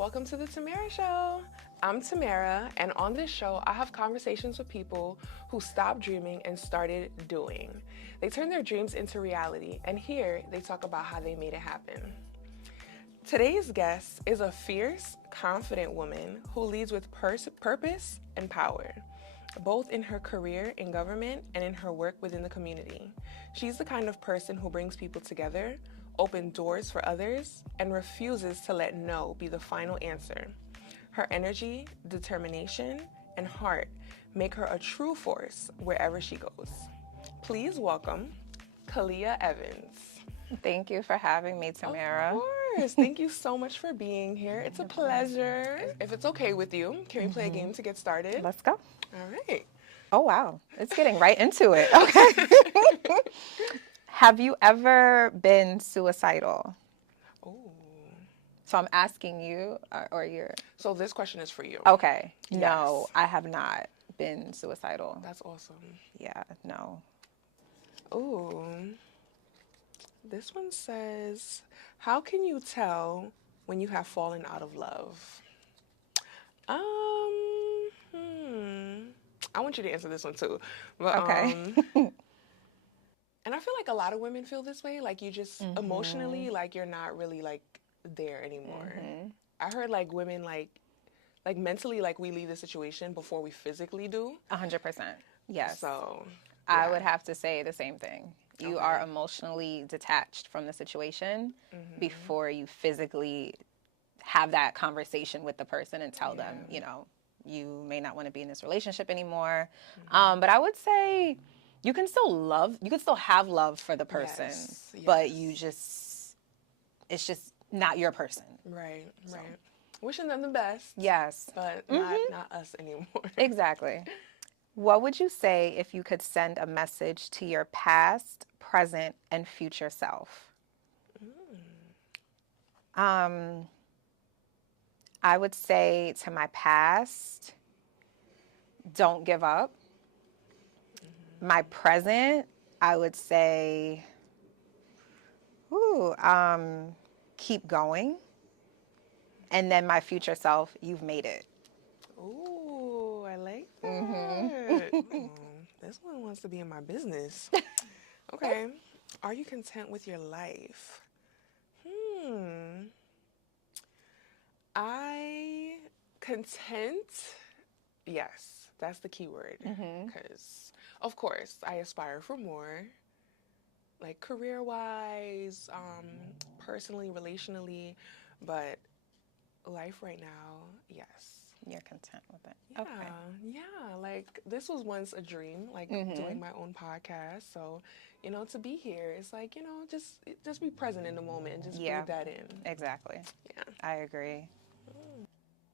welcome to the Tamara Show. I'm Tamara, and on this show, I have conversations with people who stopped dreaming and started doing. They turned their dreams into reality, and here they talk about how they made it happen. Today's guest is a fierce, confident woman who leads with purpose and power, both in her career in government and in her work within the community. She's the kind of person who brings people together, opens doors for others, and refuses to let no be the final answer. Her energy, determination, and heart make her a true force wherever she goes. Please welcome Kaliah Evans. Thank you for having me, Tamara. Of course. Thank you so much for being here. It's a pleasure. If it's okay with you, can we play a game to get started? Let's go. All right. Oh, wow. It's getting right into it. Okay. Have you ever been suicidal? Oh. So I'm asking you, or you're... So this question is for you. Okay. Yes. No, I have not been suicidal. That's awesome. Yeah, no. Ooh. This one says, how can you tell when you have fallen out of love? I want you to answer this one too. But, Okay. and I feel like a lot of women feel this way. Like you just emotionally, like you're not really like there anymore. I heard like women like mentally, like we leave the situation before we physically do. 100%. Yes. So I would have to say the same thing. You are emotionally detached from the situation before you physically have that conversation with the person and tell them, you know, you may not want to be in this relationship anymore. But I would say you can still have love for the person, but it's just not your person. Right. Wishing them the best. Yes. But not us anymore. Exactly. What would you say if you could send a message to your past, present, and future self? I would say to my past, don't give up. My present, I would say, keep going. And then my future self, you've made it. Ooh, I like that. This one wants to be in my business. Okay. Are you content with your life? Content, yes, that's the key word. Because, of course, I aspire for more, like career-wise, personally, relationally, but life right now, yes. You're content with it. Yeah, Okay. yeah. Like this was once a dream, like doing my own podcast. So, you know, to be here, it's like, you know, just be present in the moment and just breathe that in. Exactly. Yeah. I agree.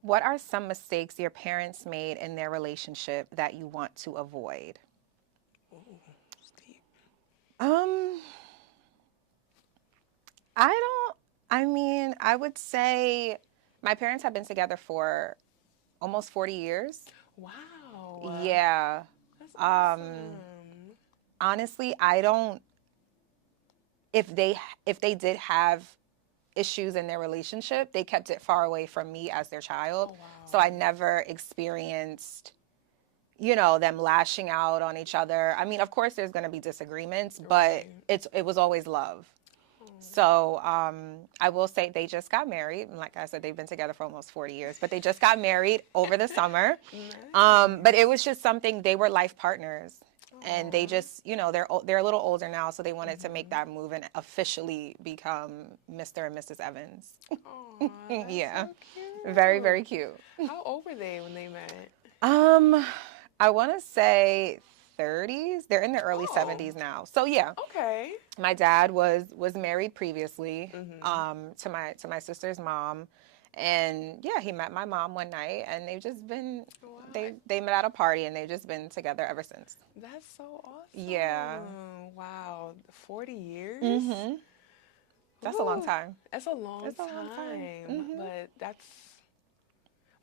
What are some mistakes your parents made in their relationship that you want to avoid? Ooh, it's deep. I would say my parents have been together for almost 40 years. Wow. Yeah. That's awesome. Honestly, if they did have issues in their relationship, they kept it far away from me as their child. Oh, wow. So I never experienced, you know, them lashing out on each other. I mean, of course there's going to be disagreements, but it was always love. So I will say they just got married. And like I said, they've been together for almost 40 years, but they just got married over the summer. But it was just something, they were life partners. And they just, you know, they're a little older now, so they wanted to make that move and officially become Mr. and Mrs. Evans. Yeah. So very, very cute. How old were they when they met? I want to say 30s. They're in their early 70s now. So yeah. Okay. My dad was married previously to my sister's mom. And yeah, he met my mom one night, and they've just been they met at a party, and they've just been together ever since. That's so awesome. Yeah. Wow. 40 years? Ooh, That's a long time. That's a long time.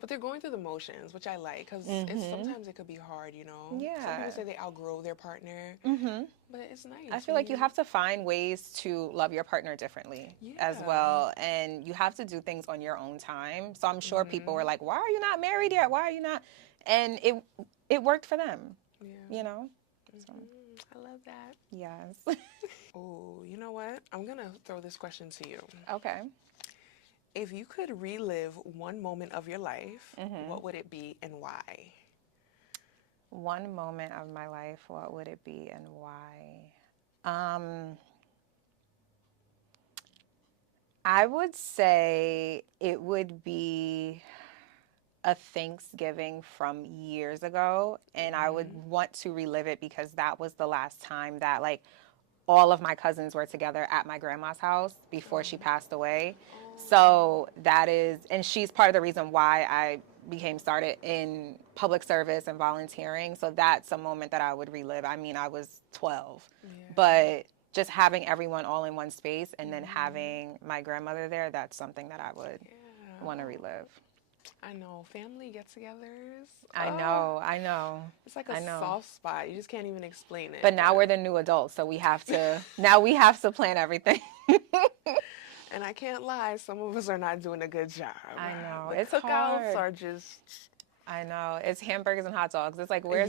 But they're going through the motions, which I like, because sometimes it could be hard, you know? Some Yeah. people say they outgrow their partner, but it's nice. I feel like you have to find ways to love your partner differently as Yeah. well. And you have to do things on your own time. So I'm sure people were like, why are you not married yet? Why are you not? And it worked for them, Yeah. you know? So, I love that. yes. Oh, you know what? I'm going to throw this question to you. Okay. If you could relive one moment of your life, what would it be and why? One moment of my life, what would it be and why? I would say it would be a Thanksgiving from years ago, and I would want to relive it because that was the last time that like all of my cousins were together at my grandma's house before she passed away. So that is, and she's part of the reason why I became started in public service and volunteering. So that's a moment that I would relive. I mean, I was 12, but just having everyone all in one space and then having my grandmother there, that's something that I would want to relive. I know, family get-togethers. I know. It's like a soft spot. You just can't even explain it. But now we're the new adults, so we have to plan everything. And I can't lie, some of us are not doing a good job. I know. The It's cookouts hard. are just... I know. It's hamburgers and hot dogs. It's like, where's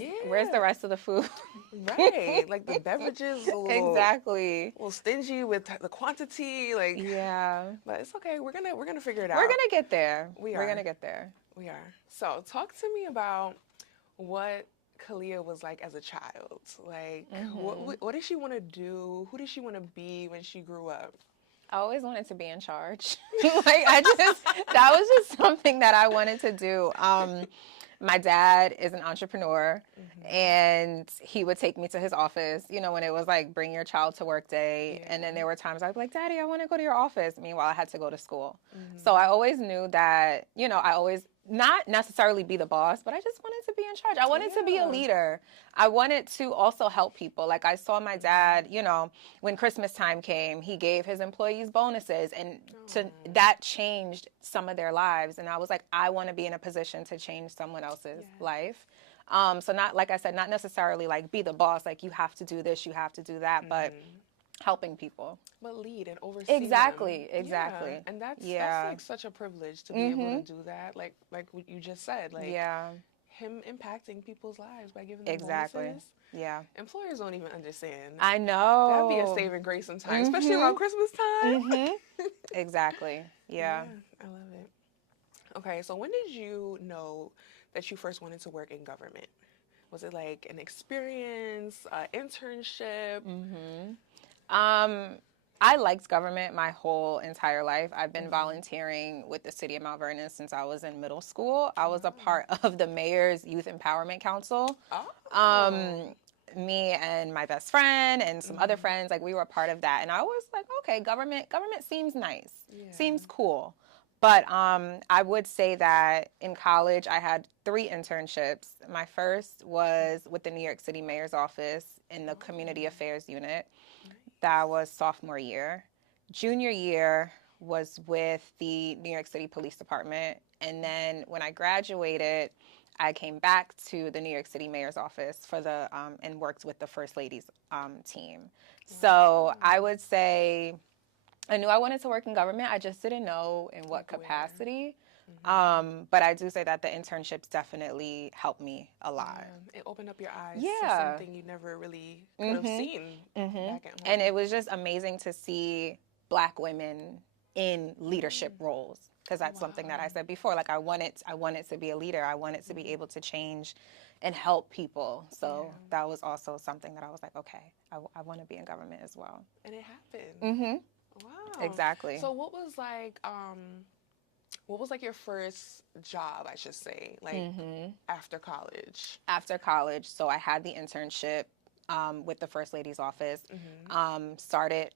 the rest of the food? Right. Like the beverages a little, exactly. A little stingy with the quantity. Like, yeah. But it's okay. We're gonna figure it out. We're gonna get there. We're gonna get there. We are. So talk to me about what Kaliah was like as a child. Like, what did she want to do? Who did she want to be when she grew up? I always wanted to be in charge. That was just something that I wanted to do. My dad is an entrepreneur, and he would take me to his office, you know, when it was like bring your child to work day. And then there were times I'd be like, Daddy, I want to go to your office. Meanwhile, I had to go to school. So I always knew that, you know, I always not necessarily be the boss, but I just wanted to be in charge. I wanted to be a leader. I wanted to also help people. Like I saw my dad, you know, when Christmas time came, he gave his employees bonuses, and that changed some of their lives. And I was like, I want to be in a position to change someone else's life. So not, like I said, not necessarily like be the boss, like you have to do this, you have to do that, but helping people. But lead and oversee Exactly. Yeah. And that's like such a privilege to be able to do that. Like what you just said, like him impacting people's lives by giving them bonuses. Yeah. Employers don't even understand. I know. That'd be a saving grace sometimes, especially around Christmas time. Exactly. Yeah. I love it. Okay, so when did you know that you first wanted to work in government? Was it like an experience, internship? I liked government my whole entire life. I've been volunteering with the city of Mount Vernon since I was in middle school. I was a part of the mayor's youth empowerment council. Me and my best friend and some other friends, like we were a part of that. And I was like, okay, government seems nice, seems cool. But I would say that in college, I had 3 internships. My first was with the New York City Mayor's office in the Community Affairs Unit. That was sophomore year. Junior year was with the New York City Police Department. And then when I graduated, I came back to the New York City Mayor's office for the and worked with the First Lady's team. So I would say I knew I wanted to work in government. I just didn't know in what capacity. But I do say that the internships definitely helped me a lot. It opened up your eyes to something you never really could have seen back at home. And it was just amazing to see Black women in leadership roles, because that's something that I said before. Like I wanted to be a leader. I wanted to be able to change and help people. So that was also something that I was like, okay, I want to be in government as well. And it happened. Wow. Exactly. So what was like your first job, I should say, like after college? After college, so I had the internship with the First Lady's office. Started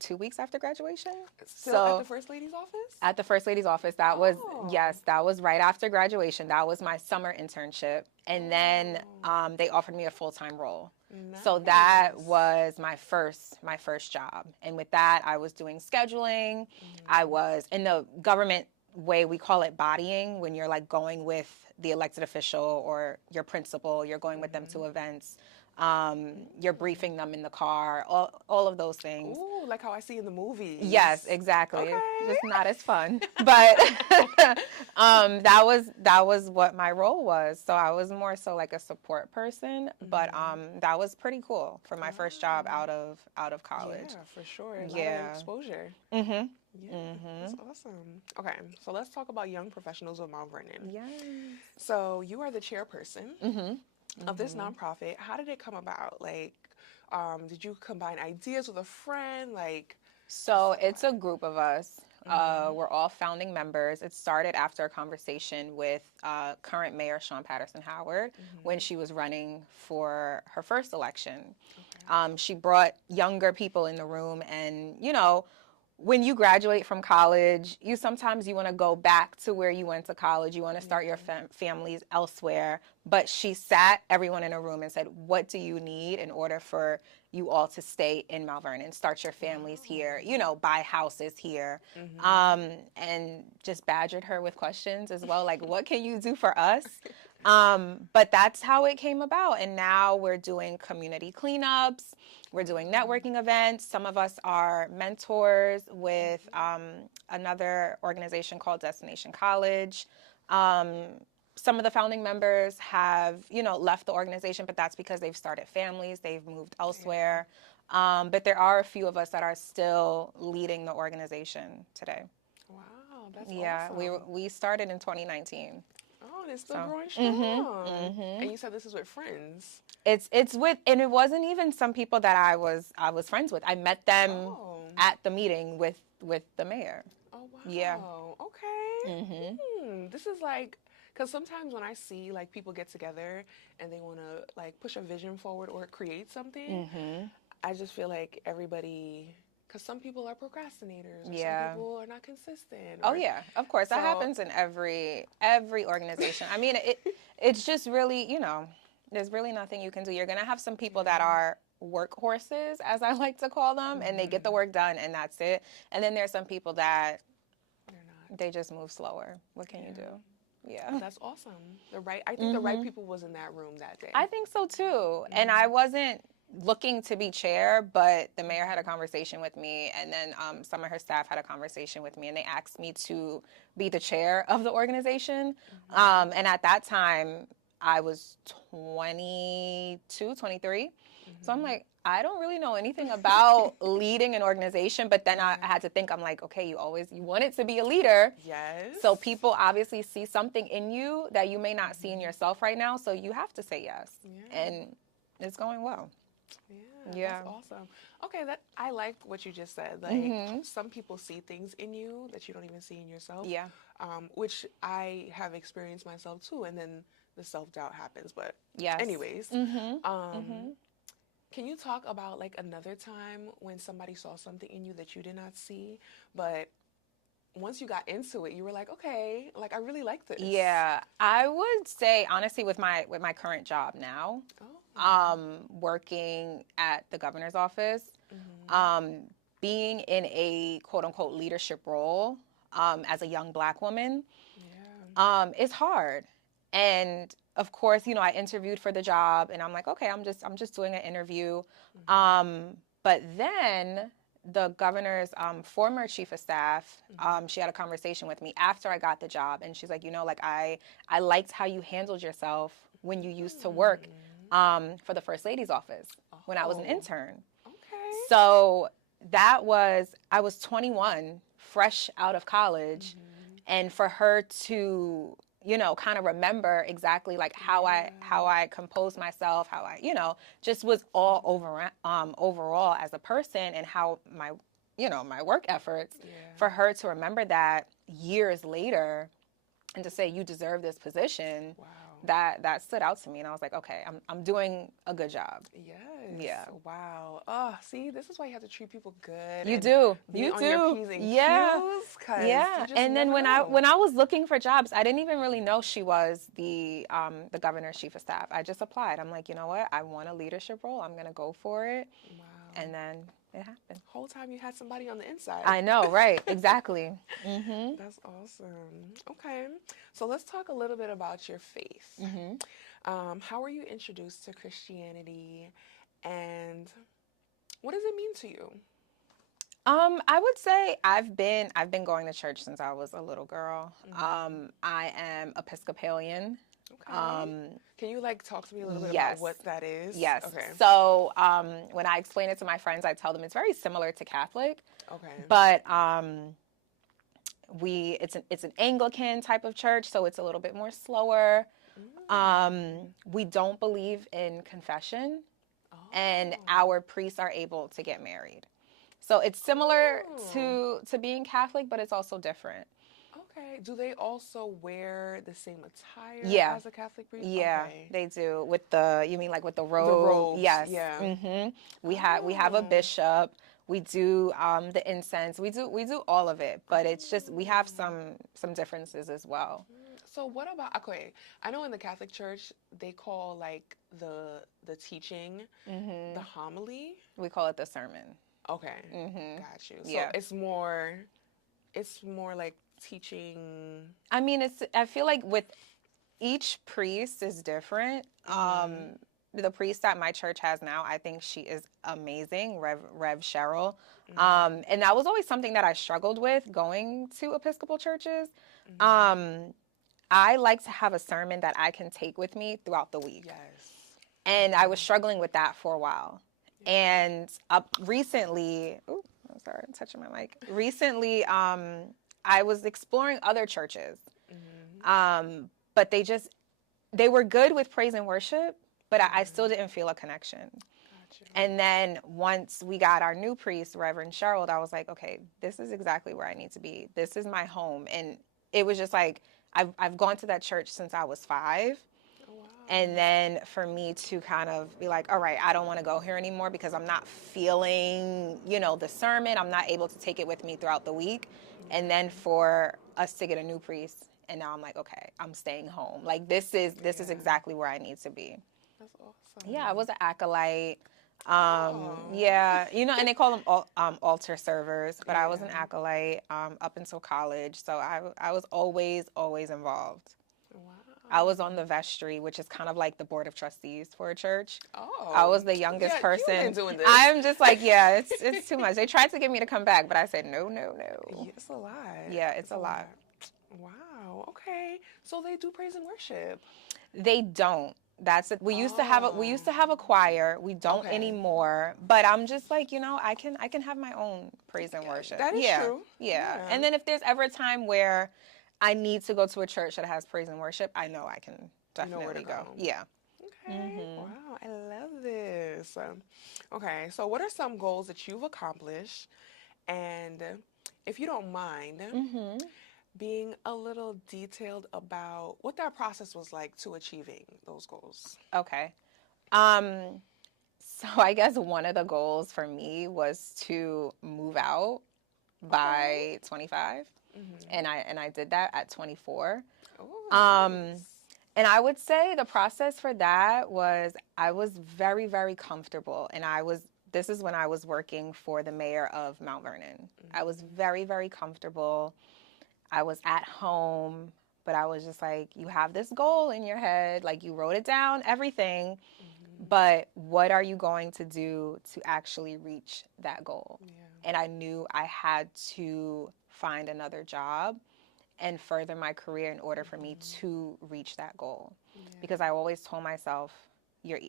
2 weeks after graduation. Still at the First Lady's office? At the First Lady's office. That was, that was right after graduation. That was my summer internship. And then they offered me a full-time role. Nice. So that was my first job. And with that, I was doing scheduling. I was in the government way, we call it bodying, when you're like going with the elected official or your principal, you're going with them to events, you're briefing them in the car, all of those things. Ooh, like how I see in the movies. Yes, exactly. Okay. Just not as fun, but that was what my role was. So I was more so like a support person, but that was pretty cool for my first job out of college. Yeah, for sure. A lot Yeah. of exposure. Mhm. Yeah, that's awesome. Okay, so let's talk about young professionals with Mount Vernon. Yes. So you are the chairperson of this nonprofit. How did it come about? Like, did you combine ideas with a friend? Like, So it's a group of us. We're all founding members. It started after a conversation with current Mayor Sean Patterson Howard when she was running for her first election. She brought younger people in the room, and when you graduate from college, you want to go back to where you went to college. You want to start your families elsewhere. But she sat everyone in a room and said, what do you need in order for you all to stay in Mount Vernon, start your families here, buy houses here, and just badgered her with questions as well. Like, what can you do for us? But that's how it came about. And now we're doing community cleanups. We're doing networking events. Some of us are mentors with another organization called Destination College. Some of the founding members have, left the organization, but that's because they've started families, they've moved elsewhere. But there are a few of us that are still leading the organization today. wow, that's awesome. We started in 2019. Oh, and it's still growing strong. And you said this is with friends. It's with, and it wasn't even some people that I was friends with. I met them at the meeting with the mayor. Oh, wow. Yeah. Okay. This is like, because sometimes when I see like people get together and they want to like push a vision forward or create something, I just feel like everybody, because some people are procrastinators, or some people are not consistent. Oh yeah, of course, that happens in every organization. I mean, it's just really, there's really nothing you can do. You're gonna have some people that are workhorses, as I like to call them, and they get the work done and that's it. And then there's some people that they just move slower. What can you do? Yeah. That's awesome. I think the right people was in that room that day. I think so too. And I wasn't looking to be chair, but the mayor had a conversation with me, and then some of her staff had a conversation with me, and they asked me to be the chair of the organization. And at that time, I was 22, 23. So I'm like, I don't really know anything about leading an organization, but then I had to think, I'm like, okay, you want it to be a leader. Yes. So people obviously see something in you that you may not see in yourself right now, so you have to say yes. And it's going well. Yeah, that's awesome. Okay, I like what you just said. Like, some people see things in you that you don't even see in yourself. Yeah. Which I have experienced myself too, and then the self-doubt happens. But yes. anyways, can you talk about like another time when somebody saw something in you that you did not see, but once you got into it, you were like, okay, like I really like this. Yeah, I would say honestly with my current job now, working at the governor's office, being in a quote unquote leadership role, as a young Black woman, is hard. And of course, I interviewed for the job, and I'm like, okay, I'm just doing an interview. But then the governor's former chief of staff, she had a conversation with me after I got the job, and she's like, like I liked how you handled yourself when you used to work for the First Lady's office when I was an intern. Okay. So I was 21, fresh out of college, and for her to kind of remember exactly like how I composed myself, how I, just was all overall as a person, and how my work efforts, for her to remember that years later and to say you deserve this position. Wow. That stood out to me, and I was like, okay, I'm doing a good job. Yes. Yeah. Wow. Oh, see, this is why you have to treat people good. You do. You on do. your P's and yeah. Q's, yeah. And then when I was looking for jobs, I didn't even really know she was the governor's chief of staff. I just applied. I'm like, you know what? I want a leadership role. I'm gonna go for it. Wow. And then It happened. Whole time you had somebody on the inside. I know, right? Exactly. That's awesome. Okay, so let's talk a little bit about your faith. How were you introduced to Christianity, and what does it mean to you? I would say I've been going to church since I was a little girl. I am Episcopalian. Okay. Can you like talk to me a little bit about Yes. what that is? Yes. Okay. So when I explain it to my friends, I tell them it's very similar to Catholic, Okay. but it's an Anglican type of church, so it's a little bit more slower. We don't believe in confession, and our priests are able to get married. So it's similar to being Catholic, but it's also different. Okay. Do they also wear the same attire Yeah. as a Catholic priest? Yeah, Okay. they do. You mean like with the The robe? robes. Yes. Yeah. We have a bishop. We do the incense. We do all of it, but it's just we have some differences as well. So what about, okay, I know in the Catholic Church they call like the teaching the homily. We call it the sermon. Okay. Got you. So Yeah. it's more like teaching. I mean, I feel like with each priest is different. The priest that my church has now, I think she is amazing, Rev Cheryl. And that was always something that I struggled with going to Episcopal churches. I like to have a sermon that I can take with me throughout the week. Yes. And I was struggling with that for a while. And recently, I'm sorry, I'm touching my mic. Recently, I was exploring other churches. But they were good with praise and worship, but I still didn't feel a connection. Gotcha. And then once we got our new priest, Reverend Cheryl, I was like, okay, this is exactly where I need to be. This is my home. And it was just like, I've gone to that church since I was 5. Oh, wow. And then for me to kind of be like, all right, I don't want to go here anymore because I'm not feeling, the sermon. I'm not able to take it with me throughout the week. And then for us to get a new priest, and now I'm like, okay, I'm staying home. Like this is exactly where I need to be. That's awesome. Yeah, I was an acolyte. Yeah, and they call them altar servers, but I was an acolyte up until college. So I was always involved. Wow. I was on the vestry, which is kind of like the board of trustees for a church. Oh. I was the youngest person. You've been doing this. I'm just like, yeah, it's too much. They tried to get me to come back, but I said no. It's a lot. Yeah, it's a lot. Wow. Okay. So they do praise and worship. They don't. That's it. We used to have a choir. We don't anymore. But I'm just like, I can have my own praise and worship. That is true. Yeah. And then if there's ever a time where I need to go to a church that has praise and worship, I know I can definitely go. Yeah. Okay. Wow. I love this. Okay. So what are some goals that you've accomplished? And if you don't mind, being a little detailed about what that process was like to achieving those goals. Okay. So I guess one of the goals for me was to move out by 25. And I did that at 24. Nice. And I would say the process for that was I was very, very comfortable. And this is when I was working for the mayor of Mount Vernon. I was very, very comfortable. I was at home, but I was just like, you have this goal in your head, like you wrote it down, everything, but what are you going to do to actually reach that goal? Yeah. And I knew I had to find another job and further my career in order for me to reach that goal. Yeah. Because I always told myself,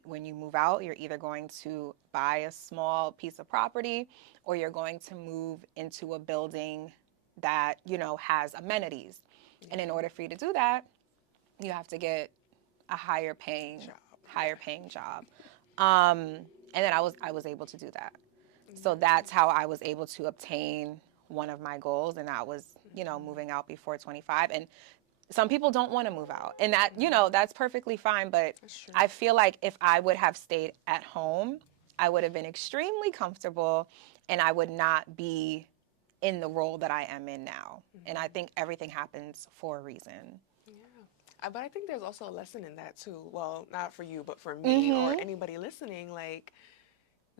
when you move out, you're either going to buy a small piece of property or you're going to move into a building that, has amenities. Yeah. And in order for you to do that, you have to get a higher paying job. And then I was able to do that. So that's how I was able to obtain one of my goals, and that was, moving out before 25. And some people don't want to move out, and that, that's perfectly fine. But I feel like if I would have stayed at home, I would have been extremely comfortable, and I would not be in the role that I am in now. And I think everything happens for a reason. Yeah. But I think there's also a lesson in that too. Well, not for you, but for me or anybody listening, like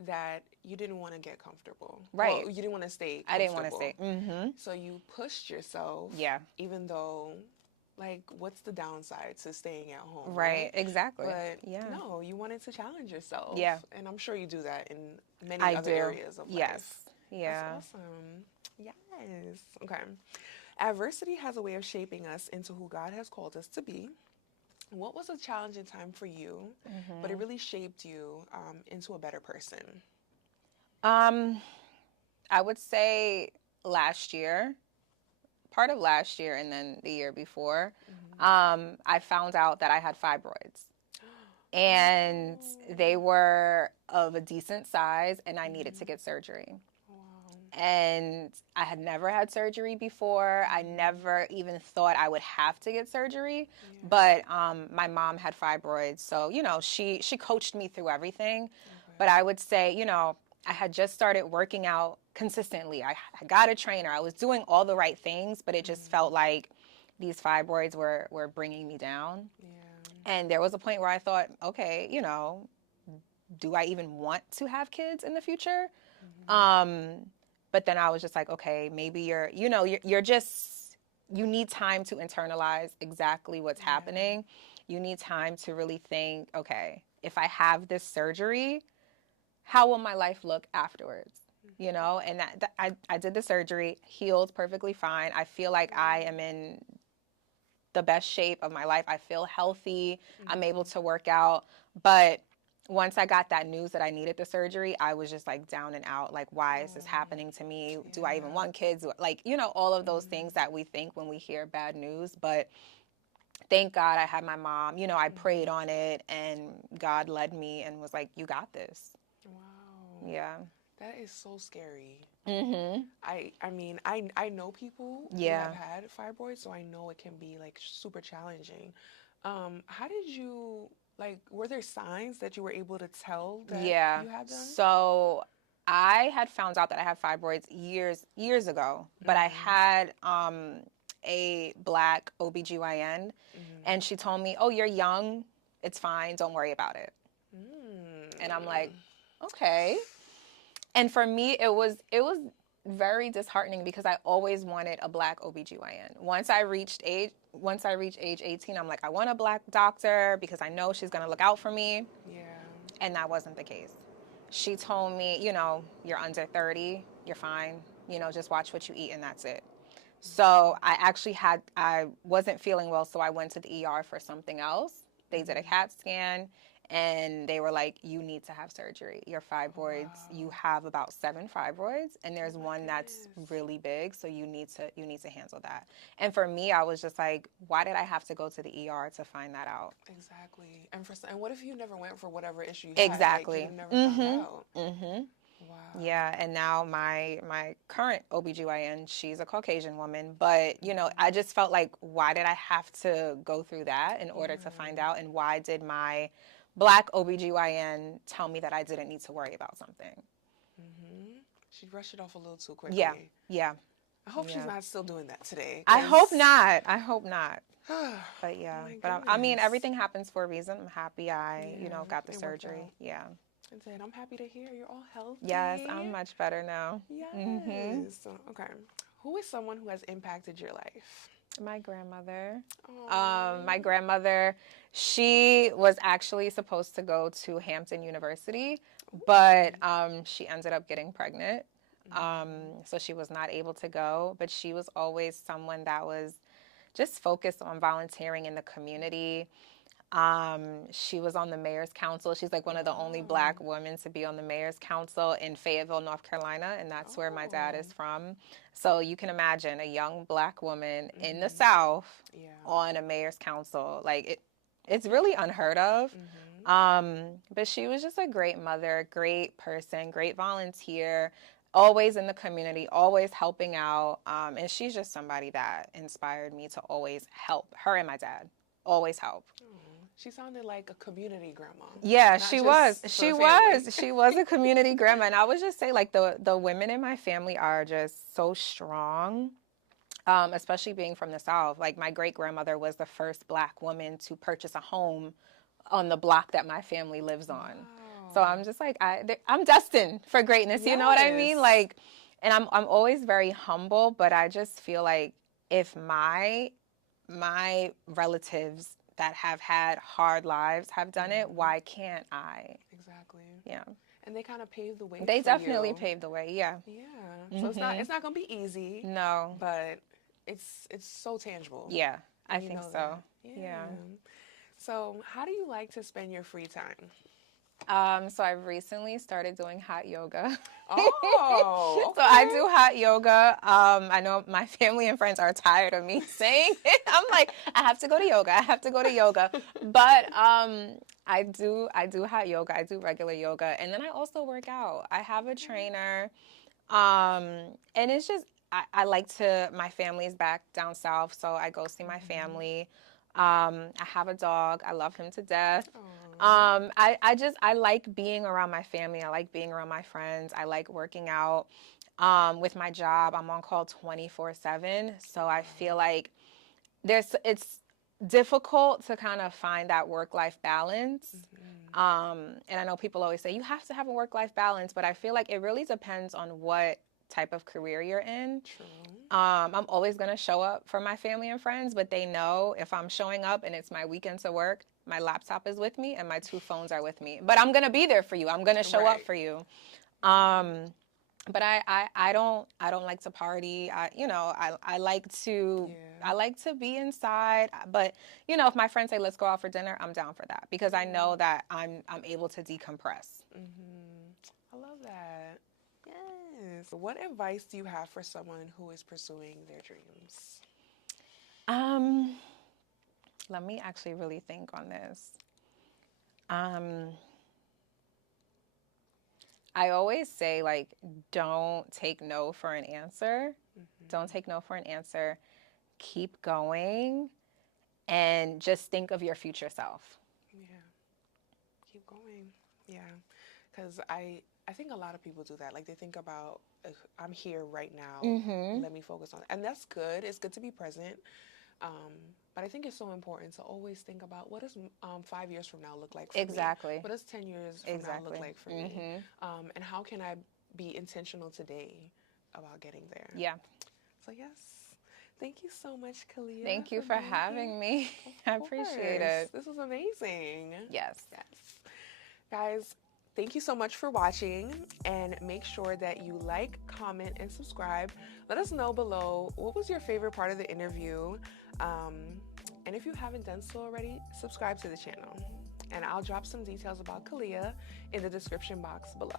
that you didn't want to get comfortable. Right. Well, you didn't want to stay I didn't want to comfortable. stay. Mm-hmm. So you pushed yourself, Yeah. even though, like, what's the downside to staying at home, Right. right? Exactly. But Yeah. no, you wanted to challenge yourself. Yeah. And I'm sure you do that in many I other do. areas of Yes. life. Yeah. That's awesome. Yes. Okay. Adversity has a way of shaping us into who God has called us to be. What was a challenging time for you, but it Mm-hmm. really shaped you into a better person? Um, I would say last year, part of last year, and then the year before, I found out that I had fibroids. And they were of a decent size, and I needed to get surgery. Wow. And I had never had surgery before. I never even thought I would have to get surgery. Yeah. But my mom had fibroids, so she coached me through everything. Okay. But I would say, I had just started working out consistently. I got a trainer. I was doing all the right things, but it just felt like these fibroids were bringing me down. Yeah. And there was a point where I thought, okay, do I even want to have kids in the future? But then I was just like, okay, maybe you're just, you need time to internalize exactly what's happening. You need time to really think, okay, if I have this surgery, how will my life look afterwards? And I did the surgery, healed perfectly fine. I feel like I am in the best shape of my life. I feel healthy. I'm able to work out. But once I got that news that I needed the surgery, I was just like down and out. Like, why is this happening to me? Do I even want kids? All of those things that we think when we hear bad news. But thank God I had my mom. I prayed on it, and God led me and was like, you got this. Wow. Yeah. That is so scary. Mm-hmm. I mean, I know people who have had fibroids, so I know it can be like super challenging. How did you, like, were there signs that you were able to tell that Yeah. you had them? So I had found out that I had fibroids years ago, but I had a black OBGYN, and she told me, "Oh, you're young. It's fine. Don't worry about it." And I'm like, "Okay." And for me, it was very disheartening because I always wanted a black OBGYN. Once I reached age 18, I'm like, I want a black doctor because I know she's going to look out for me. Yeah. And that wasn't the case. She told me, you're under 30, you're fine. Just watch what you eat and that's it. So I wasn't feeling well, so I went to the ER for something else. They did a CAT scan, and they were like, you need to have surgery. Your fibroids, you have about 7 fibroids, and there's one that's really big, so you need to handle that. And for me, I was just like, why did I have to go to the ER to find that out? Exactly. And what if you never went for whatever issue you Exactly. had? Like, you never found out. Wow. Yeah, and now my current OBGYN, she's a Caucasian woman, but I just felt like, why did I have to go through that in order to find out, and why did my black OBGYN tell me that I didn't need to worry about something? She rushed it off a little too quickly. Yeah. I hope she's not still doing that today. I hope not. But yeah, Oh I mean, everything happens for a reason. I'm happy I got the surgery. Yeah. And said, I'm happy to hear you're all healthy. Yes, I'm much better now. Yes. Okay. Who is someone who has impacted your life? My grandmother. Aww. My grandmother, she was actually supposed to go to Hampton University, but she ended up getting pregnant. So she was not able to go, but she was always someone that was just focused on volunteering in the community. She was on the mayor's council. She's like one of the only black women to be on the mayor's council in Fayetteville, North Carolina, and that's where my dad is from. So you can imagine a young black woman in the South on a mayor's council. Like it's really unheard of. But she was just a great mother, great person, great volunteer, always in the community, always helping out. And she's just somebody that inspired me to always help. Her and my dad always help. She sounded like a community grandma. Yeah, she was. She was a community grandma. And I would just say, like, the women in my family are just so strong, especially being from the South. Like, my great-grandmother was the first black woman to purchase a home on the block that my family lives on. So I'm just like, I'm destined for greatness. You know what I mean? Yes. Like, and I'm always very humble, but I just feel like if my relatives that have had hard lives have done it, why can't I? Exactly. Yeah. And they kind of paved the way They for definitely you. paved the way. Yeah. Yeah. So it's not gonna be easy, No. but it's so tangible. Yeah. I And you think know so. that. Yeah. So how do you like to spend your free time? So I've recently started doing hot yoga. Oh, So I okay. do hot yoga. I know my family and friends are tired of me saying it. I'm like, I have to go to yoga. I have to go to yoga. But I do hot yoga. I do regular yoga, and then I also work out. I have a trainer. And it's just I like to. My family's back down south, so I go see my family. I have a dog. I love him to death. I like being around my family. I like being around my friends. I like working out. With my job, I'm on call 24/7, so I feel like it's difficult to kind of find that work-life balance. And I know people always say you have to have a work-life balance, but I feel like it really depends on what type of career you're in. True. I'm always going to show up for my family and friends, but they know if I'm showing up and it's my weekend to work, my laptop is with me and my two phones are with me. But I'm going to be there for you. I'm going to show up Right. for you. But I don't like to party. I like to Yeah. I like to be inside. But if my friends say let's go out for dinner, I'm down for that because I know that I'm able to decompress. I love that. Yes. What advice do you have for someone who is pursuing their dreams? Um, Let me actually really think on this. Um, I always say like don't take no for an answer. Don't take no for an answer. Keep going and just think of your future self. Yeah. Keep going. Yeah. Because I think a lot of people do that. Like they think about, I'm here right now. Let me focus on it. And that's good. It's good to be present. Um, but I think it's so important to always think about what does 5 years from now look like for me? Exactly. What does 10 years from now look like for me? And how can I be intentional today about getting there? Yeah. So yes, thank you so much, Kaliah. Thank you for being having here. me. I Of appreciate course. it. This was amazing. Yes. Yes. Guys, thank you so much for watching, and make sure that you like, comment, and subscribe. Let us know below what was your favorite part of the interview. And if you haven't done so already, subscribe to the channel. And I'll drop some details about Kaliah in the description box below.